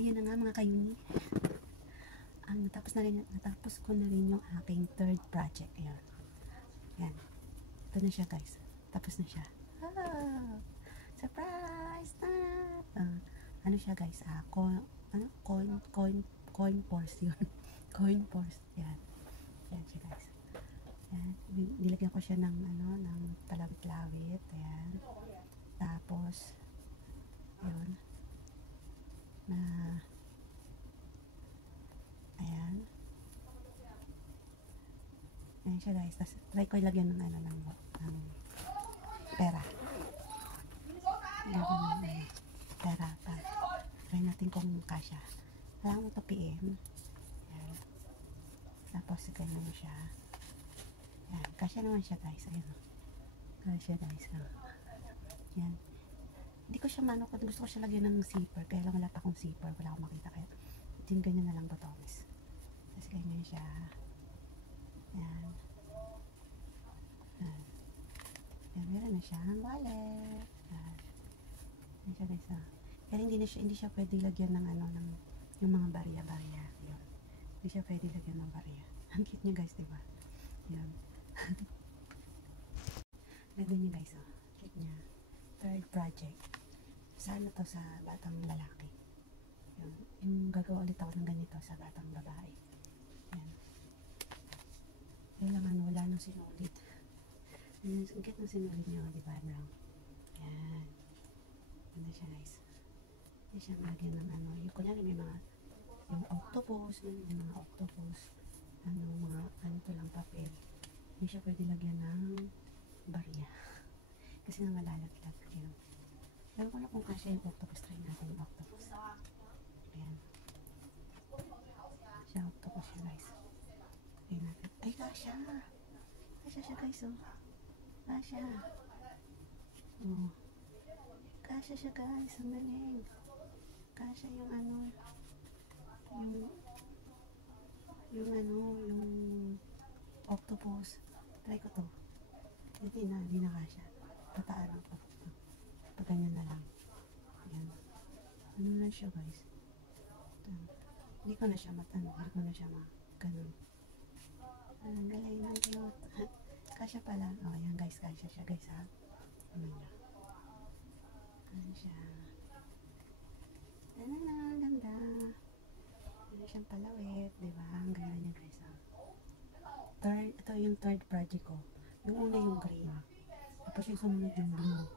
Ayun na nga mga kayuni. Natapos ko na rin yung aking third project. Ayan. Yan. Ito na siya guys. Tapos na siya. Ah, surprise! Ano siya guys? Coin force yun. Coin force. Yan. Yan siya guys. Yan. Nilagyan ko siya ng palawit-lawit. Ayan. Tapos yun. Ayan. Ayan siya guys. Tapos try ko ilagyan ng pera. Ilagyan ko ng pera pa. Try natin kung kasya. Kailangan mo ito PM. Ayan. Tapos ganyan mo siya. Ayan. Kasya naman siya guys. Ayan. Kasya guys. Ayan. Hindi ko siya gusto ko siya lagyan ng zipper. Kaya lang wala pa akong zipper. Wala akong makita. Kaya ganyan na lang botones. Tapos ganyan siya. Ayan. Ayan. Ayan, meron na siya ang wallet. Ayan. Ayan siya guys. Pero hindi siya pwede lagyan ng yung mga barya-barya. Ayan. Hindi siya pwede lagyan ng barya. Ang cute niya guys, diba? Ayan. Lagyan niya guys, cute niya. Third project. Sana to sa batang lalaki. Yung gagawa ulit ako ng ganito sa batang babae. Ayan. Kailangan wala nang sinulit. Ang cute ng sinulit niya, diba? Brown. Ayan. Ganda siya guys. Hindi siya lagyan ng yung kunyari may mga yung octopus, yung mga octopus, to lang papel. Hindi siya pwede lagyan ng barya. Kasi nga malalaglag. Ayan. Alam ko na kung kasya yung octopus. Try natin yung octopus. Ayan. Siya octopus siya guys. Ayan natin. Ay, kasya! Kasya siya guys, oh. Kasya. Oh. Kasya siya guys. Ang galing. Kasya yung yung octopus. Try ko to. Hindi na kasya. Tataan ako. Ganyan na lang. Ayan. Ano na siya guys. Hindi ko na siya ganun. Ang galing ng cute. Kasya pala. O, ayan guys. Kasya siya guys ha. Ano niya. Ano siya. Ganda. Ano siyang palawit. Diba? Ang ganda niya guys ha. Ito yung third project ko. Yung una yung green. Tapos yung sumunod yung blue.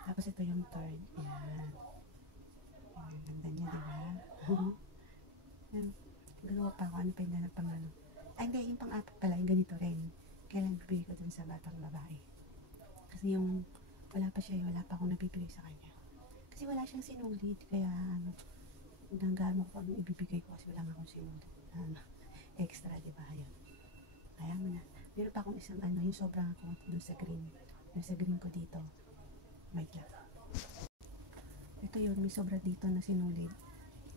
Tapos ito yung third. Ayan. Ayan, ganda niya, diba? Ayan. Gagawa pa ako. Ano pa yung ganap pang Ay, hindi. Yung pang-apat pala. Yung ganito rin. Kailan bibigay ko dun sa batang babae. Kasi yung wala pa akong nabibigay sa kanya. Kasi wala siyang sinulit. Kaya, nanggaano ko pag ibibigay ko kasi wala nga akong sinulit. Extra, diba? Ayan. Kaya mo na. Meron pa akong isang yung sobrang ako dun sa green. Dun sa green ko dito. Wait lang. Ito yun, may sobra dito na sinulid.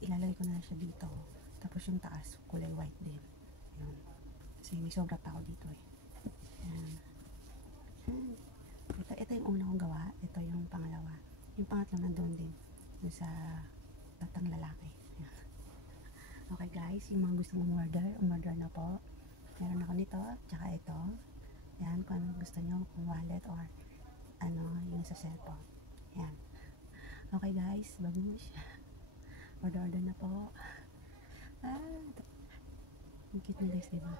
Ilalagay ko na siya dito. Tapos yung taas, kulay white din. Yun. Kasi may sobra pa ako dito eh. Ayan. Ito yung una kong gawa. Ito yung pangalawa. Yung pangatlo nandun din. Dun sa batang lalaki. Ayan. Okay guys, yung mga gusto mong umorder na po. Meron ako nito, tsaka ito. Ayan, kung ano gusto nyo, kung wallet or yung sa cellphone. Ayan. Okay guys, babush. Order na po. Ang cute na guys, diba?